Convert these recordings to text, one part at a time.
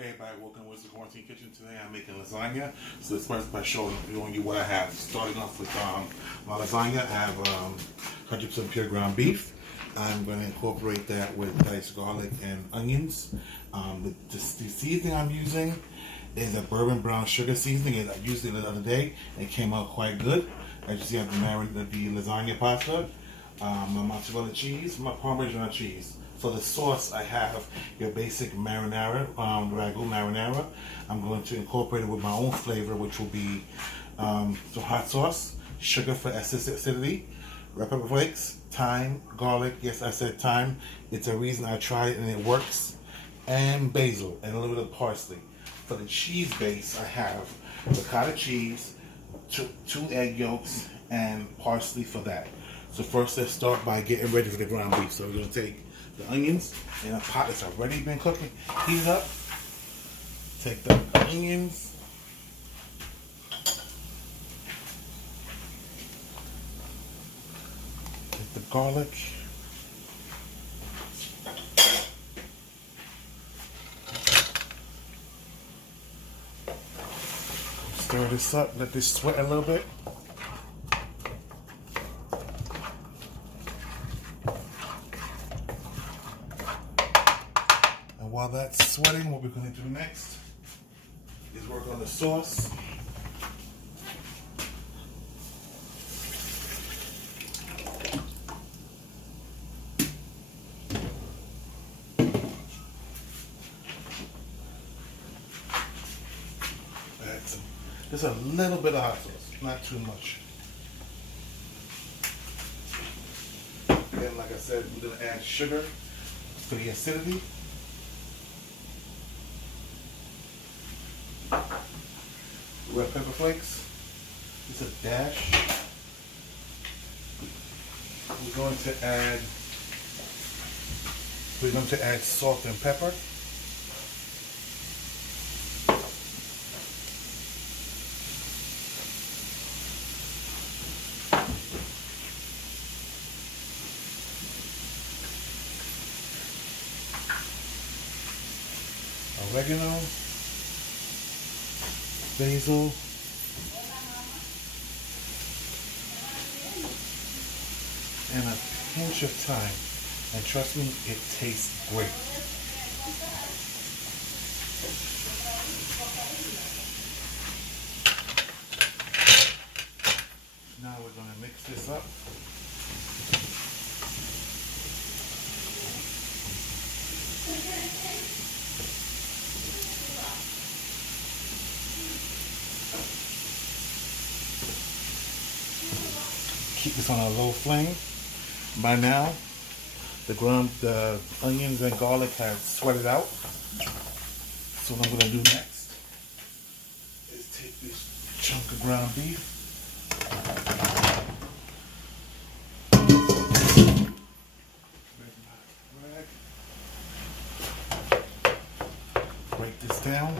Hey everybody, welcome to Winston Quarantine Kitchen. Today I'm making lasagna. So let's start by showing you what I have. Starting off with my lasagna, I have 100% pure ground beef. I'm going to incorporate that with diced garlic and onions. The seasoning I'm using is a bourbon brown sugar seasoning. I used it the other day and it came out quite good. As you see, I have the lasagna pasta, my mozzarella cheese, my Parmesan cheese. For the sauce, I have your basic marinara, ragu marinara. I'm going to incorporate it with my own flavor, which will be some hot sauce, sugar for acidity, red pepper flakes, thyme, garlic. Yes, I said thyme. It's a reason I tried it and it works. And basil and a little bit of parsley. For the cheese base, I have ricotta cheese, two egg yolks, and parsley for that. So first, let's start by getting ready for the ground beef. So we're going to take the onions in a pot that's already been cooking. Heat it up. Take the onions. Take the garlic. Stir this up. Let this sweat a little bit. While that's sweating, what we're going to do next is work on the sauce. Add just a little bit of hot sauce, not too much. Again, like I said, we're going to add sugar for the acidity. Red pepper flakes, just a dash. We're going to add salt and pepper. Oregano. Basil, and a pinch of thyme, and trust me, it tastes great. Now we're going to mix this up. Keep this on a low flame. By now, the onions and garlic have sweated out. So what I'm going to do next is take this chunk of ground beef, break this down.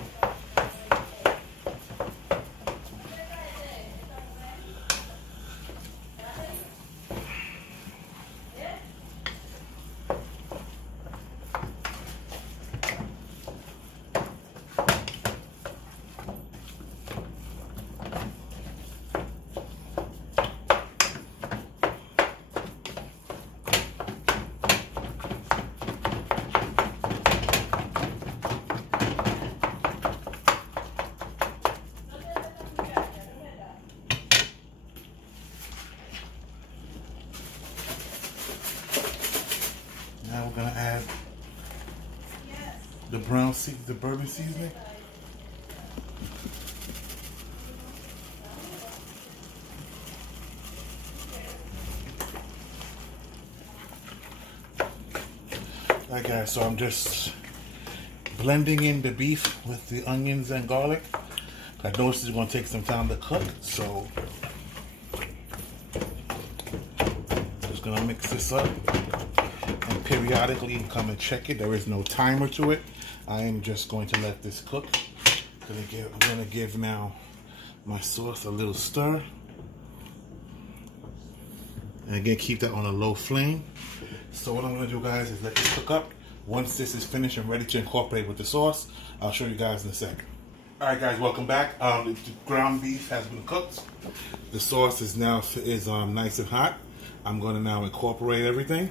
Now we're gonna add the the bourbon seasoning. Alright guys, so I'm just blending in the beef with the onions and garlic. I noticed it's gonna take some time to cook, so just gonna mix this up. And periodically come and check it. There is no timer to it. I am just going to let this cook. I'm going to give now my sauce a little stir. And again, keep that on a low flame. So what I'm going to do, guys, is let this cook up. Once this is finished and ready to incorporate with the sauce, I'll show you guys in a second. Alright guys, welcome back. The ground beef has been cooked. The sauce is now nice and hot. I'm going to now incorporate everything.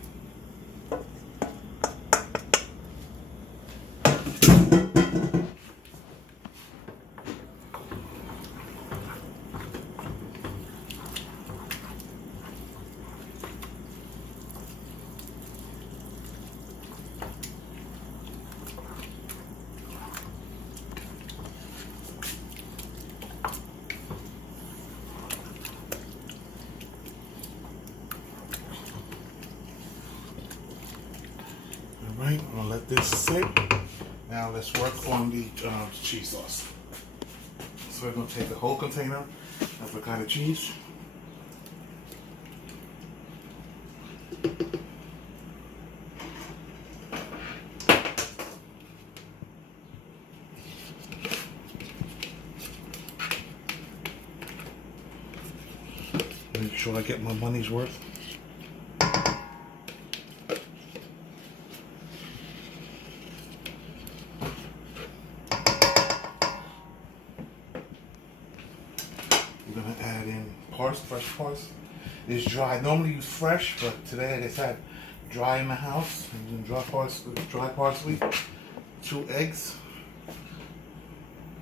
Alright, I'm going to let this sit. Now let's work on the cheese sauce. So we're going to take a whole container of ricotta cheese. Make sure I get my money's worth. We're going to add in fresh parsley. It's dry. Normally use fresh, but today I just had dry in the house. I'm using dry parsley, 2 eggs,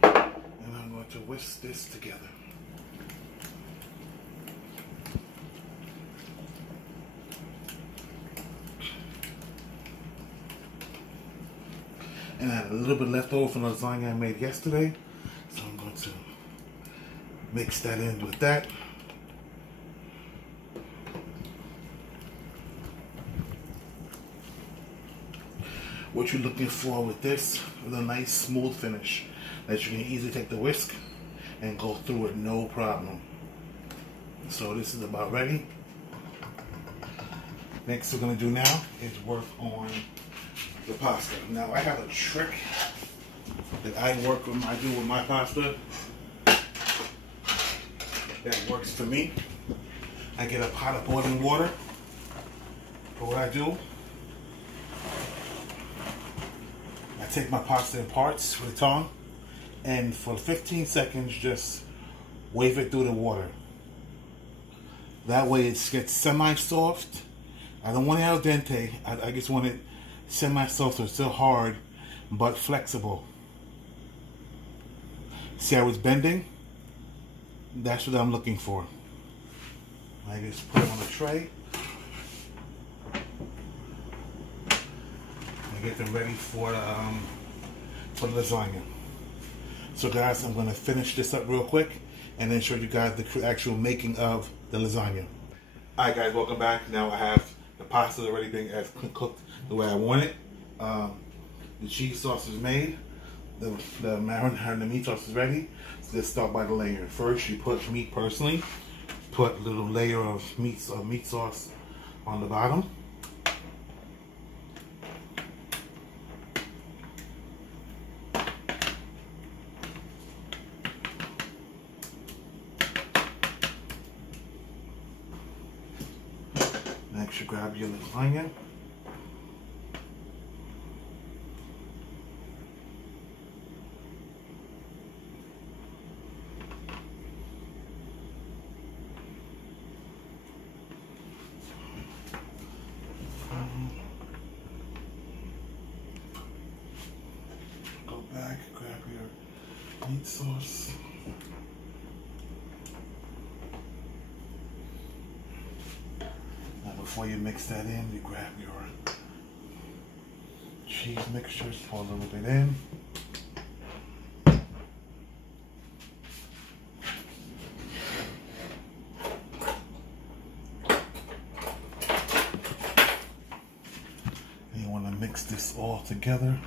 and I'm going to whisk this together. And I had a little bit left over from the lasagna I made yesterday, so I'm going to mix that in with that. What you're looking for with this is a nice smooth finish that you can easily take the whisk and go through it no problem. So this is about ready. Next we're going to do now is work on the pasta. Now I have a trick that I do with my pasta that works for me. I get a pot of boiling water. But what I do, I take my pasta in parts with a tongue, and for 15 seconds just wave it through the water. That way it gets semi-soft. I don't want it al dente. I just want it semi-soft, so it's still hard but flexible. See how it's bending? That's what I'm looking for. I just put it on a tray. I get them ready for the lasagna. So guys, I'm going to finish this up real quick and then show you guys the actual making of the lasagna. Alright guys, welcome back. Now I have the pasta already being cooked the way I want it. The cheese sauce is made. The marinara and the meat sauce is ready. So let's start by the layer. First, you put meat personally. Put a little layer of meat sauce on the bottom. Next, you grab your lasagna. Go back, grab your meat sauce. Now before you mix that in, you grab your cheese mixtures, pour a little bit in. And you want to mix this all together.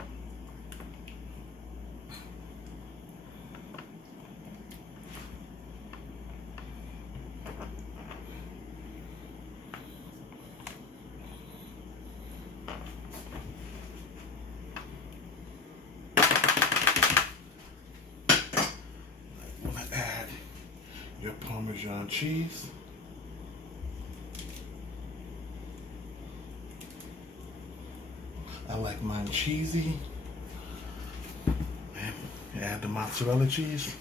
Your Parmesan cheese. I like mine cheesy. And add the mozzarella cheese.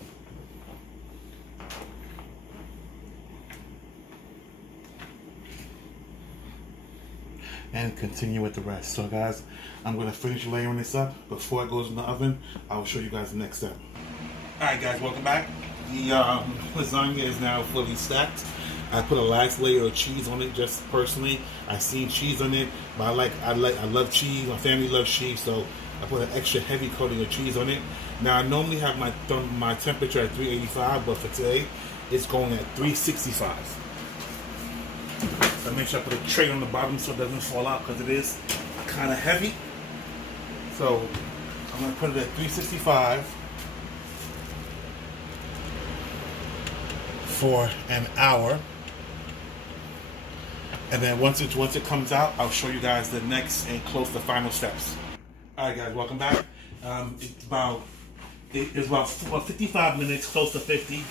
And continue with the rest. So guys, I'm going to finish layering this up. Before it goes in the oven, I will show you guys the next step. Alright guys, welcome back. The lasagna is now fully stacked. I put a last layer of cheese on it just personally. I seen cheese on it, but I love cheese. My family loves cheese, so I put an extra heavy coating of cheese on it. Now I normally have my temperature at 385, but for today it's going at 365. So make sure I put a tray on the bottom so it doesn't fall out, because it is kind of heavy. So I'm going to put it at 365 for an hour. And then once it comes out, I'll show you guys the next and close the final steps. Alright guys, welcome back. It's about 55 minutes, close to 50.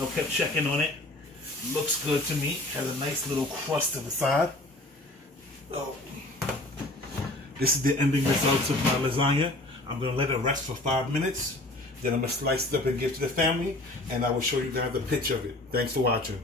I kept checking on it. Looks good to me. Has a nice little crust to the side. So, this is the ending results of my lasagna. I'm going to let it rest for 5 minutes. Then I'm going to slice it up and give it to the family. And I will show you guys a picture of it. Thanks for watching.